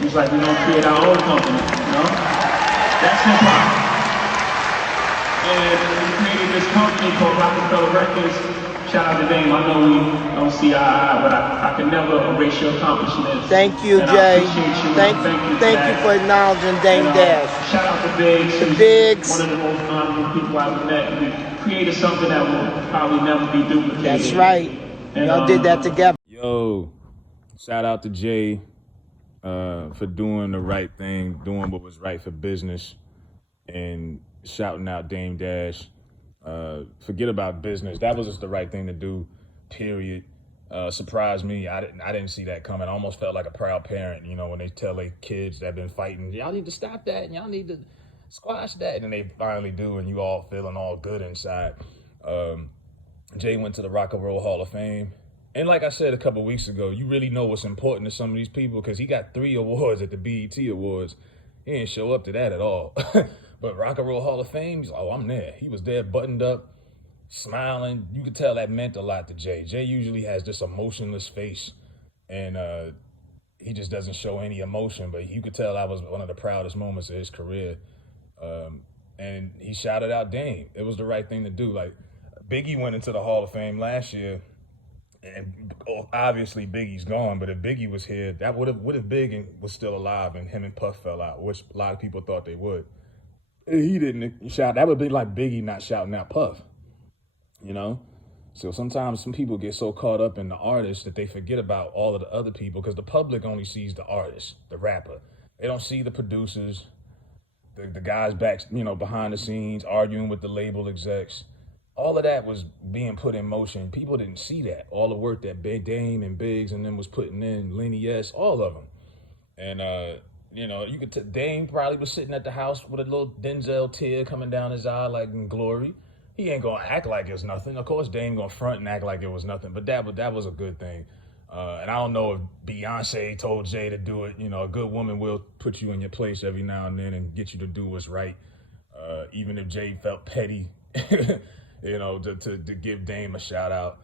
He's like, we're gonna create our own company, you know? That's hip hop. And we created this company called Rockefeller Records. Shout out to Dame. I know we don't see eye to eye, but I can never erase your accomplishments. Thank you, and Jay. I appreciate you. Thank you for acknowledging Dame Dash. Shout out to Biggs. The Biggs. One of the most honorable people I've ever met. We created something that will probably never be duplicated. That's right. And, y'all did that together. Yo, shout out to Jay for doing the right thing, doing what was right for business, and shouting out Dame Dash. Forget about business. That was just the right thing to do, period. Surprised me. I didn't see that coming. I almost felt like a proud parent, you know, when they tell their kids that have been fighting, y'all need to stop that and y'all need to squash that. And then they finally do, and you all feeling all good inside. Jay went to the Rock and Roll Hall of Fame. And like I said a couple weeks ago, you really know what's important to some of these people because he got 3 awards at the BET Awards. He didn't show up to that at all. But Rock and Roll Hall of Fame, he's like, oh, I'm there. He was there buttoned up, smiling. You could tell that meant a lot to Jay. Jay usually has this emotionless face, and he just doesn't show any emotion. But you could tell that was one of the proudest moments of his career. And he shouted out Dame. It was the right thing to do. Like, Biggie went into the Hall of Fame last year, and obviously Biggie's gone, but if Biggie was here, that what if Biggie was still alive and him and Puff fell out, which a lot of people thought they would. He didn't shout. That would be like Biggie not shouting out Puff, you know? So sometimes some people get so caught up in the artist that they forget about all of the other people because the public only sees the artist, the rapper. They don't see the producers, the guys back, you know, behind the scenes, arguing with the label execs. All of that was being put in motion. People didn't see that. All the work that Big Dame and Biggs and them was putting in, Lenny S, all of them. And, you know, you could Dame probably was sitting at the house with a little Denzel tear coming down his eye like in Glory. He ain't gonna act like it's nothing. Of course, Dame gonna front and act like it was nothing, but that was a good thing. And I don't know if Beyonce told Jay to do it. You know, a good woman will put you in your place every now and then and get you to do what's right. Even if Jay felt petty, you know, to give Dame a shout out,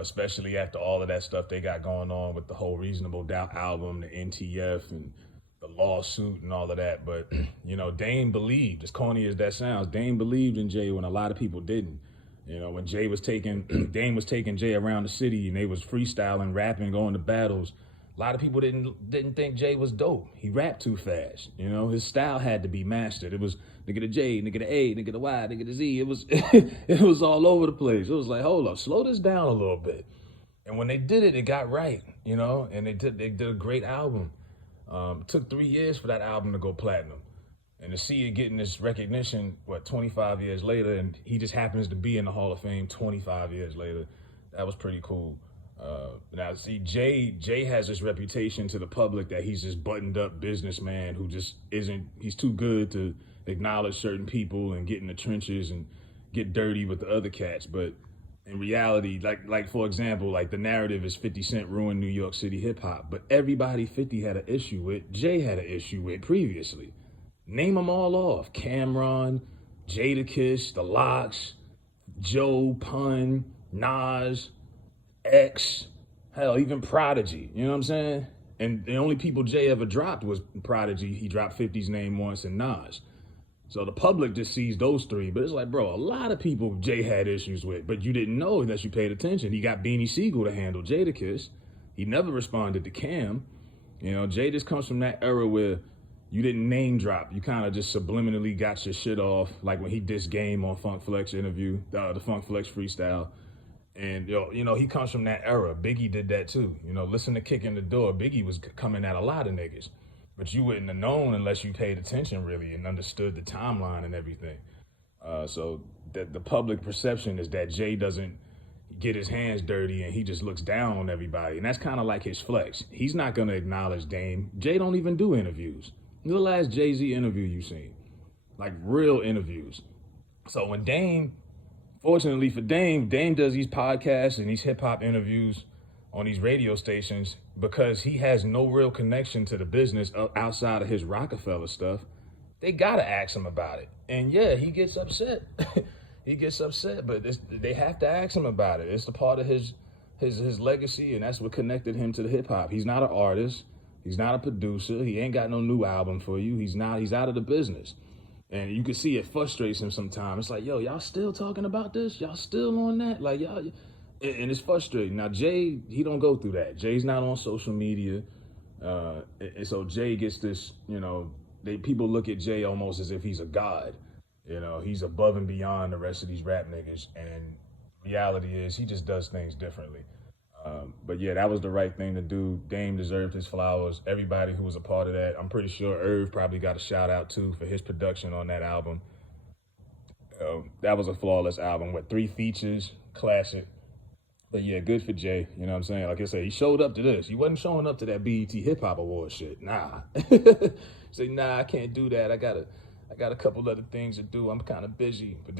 especially after all of that stuff they got going on with the whole Reasonable Doubt album, the NTF, and the lawsuit and all of that. But, you know, Dame believed, as corny as that sounds, Dame believed in Jay when a lot of people didn't. You know, when Jay was taking, Dame was taking Jay around the city and they was freestyling, rapping, going to battles. A lot of people didn't think Jay was dope. He rapped too fast. You know, his style had to be mastered. It was nigga the J, nigga the A, nigga the Y, nigga the Z. It was it was all over the place. It was like, hold up, slow this down a little bit. And when they did it, it got right, you know, and they did a great album. It took 3 years for that album to go platinum. And to see it getting this recognition, 25 years later, and he just happens to be in the Hall of Fame 25 years later, that was pretty cool. Now, see, Jay has this reputation to the public that he's this buttoned up businessman who just he's too good to acknowledge certain people and get in the trenches and get dirty with the other cats. But in reality, like for example, like the narrative is 50 Cent ruined New York City hip hop, but everybody 50 had an issue with, Jay had an issue with previously. Name them all off. Cameron, Jadakiss, The Lox, Joe, Pun, Nas, X, hell, even Prodigy. You know what I'm saying? And the only people Jay ever dropped was Prodigy. He dropped 50's name once and Nas. So the public just sees those three. But it's like, bro, a lot of people Jay had issues with, but you didn't know unless you paid attention. He got Beanie Siegel to handle Jadakiss. He never responded to Cam. You know, Jay just comes from that era where you didn't name drop. You kind of just subliminally got your shit off, like when he dissed Game on Funk Flex interview, the Funk Flex freestyle. And, you know, he comes from that era. Biggie did that too. You know, listen to Kick in the Door. Biggie was coming at a lot of niggas. But you wouldn't have known unless you paid attention really and understood the timeline and everything. So the public perception is that Jay doesn't get his hands dirty and he just looks down on everybody. And that's kind of like his flex. He's not going to acknowledge Dame. Jay don't even do interviews. When's the last Jay-Z interview you seen? Like real interviews. So when Dame, fortunately for Dame does these podcasts and these hip hop interviews on these radio stations because he has no real connection to the business outside of his Rockefeller stuff. They got to ask him about it. And yeah, he gets upset. He gets upset, but they have to ask him about it. It's a part of his legacy, and that's what connected him to the hip hop. He's not an artist. He's not a producer. He ain't got no new album for you. He's out of the business. And you can see it frustrates him sometimes. It's like, yo, y'all still talking about this? Y'all still on that? Like, y'all, and it's frustrating. Now, Jay, he don't go through that. Jay's not on social media. And so Jay gets this, people look at Jay almost as if he's a god. He's above and beyond the rest of these rap niggas. And reality is he just does things differently. But yeah, that was the right thing to do. Dame deserved his flowers. Everybody who was a part of that. I'm pretty sure Irv probably got a shout out too for his production on that album. That was a flawless album with 3 features, classic. But yeah, good for Jay. You know what I'm saying? Like I said, he showed up to this. He wasn't showing up to that BET Hip Hop Award shit. Nah. Say, nah, I can't do that. I got a couple other things to do. I'm kind of busy. But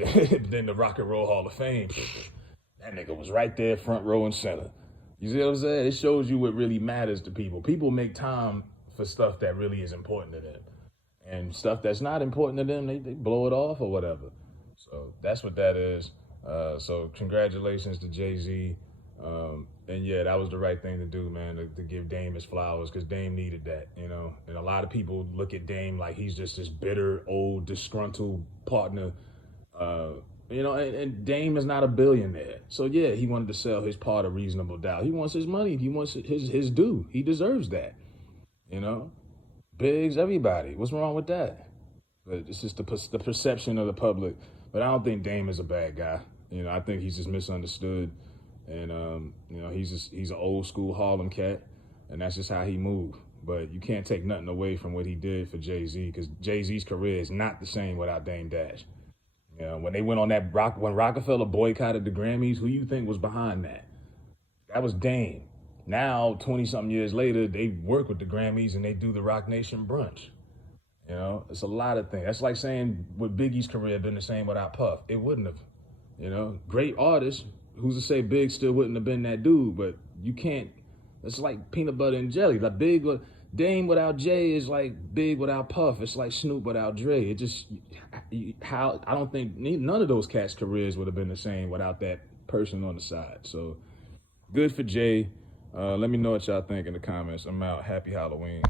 then the Rock and Roll Hall of Fame, that nigga was right there, front row and center. You see what I'm saying? It shows you what really matters to people. People make time for stuff that really is important to them. And stuff that's not important to them, they blow it off or whatever. So that's what that is. So congratulations to Jay-Z. And yeah, that was the right thing to do, man, to give Dame his flowers, because Dame needed that, And a lot of people look at Dame like he's just this bitter, old, disgruntled partner. And Dame is not a billionaire. So yeah, he wanted to sell his part of Reasonable Doubt. He wants his money. He wants his due. He deserves that. Biggs, everybody. What's wrong with that? But it's just the perception of the public. But I don't think Dame is a bad guy. I think he's just misunderstood. And, he's an old school Harlem cat. And that's just how he moved. But you can't take nothing away from what he did for Jay-Z, because Jay-Z's career is not the same without Dame Dash. When they went on that when Rockefeller boycotted the Grammys, who you think was behind that? That was Dame. Now, 20-something years later, they work with the Grammys and they do the Rock Nation brunch. It's a lot of things. That's like saying would Biggie's career been the same without Puff? It wouldn't have. Great artist. Who's to say Big still wouldn't have been that dude? But you can't. It's like peanut butter and jelly. Like Dame without Jay is like Big without Puff. It's like Snoop without Dre. I don't think none of those cats' careers would have been the same without that person on the side. So good for Jay. Let me know what y'all think in the comments. I'm out. Happy Halloween.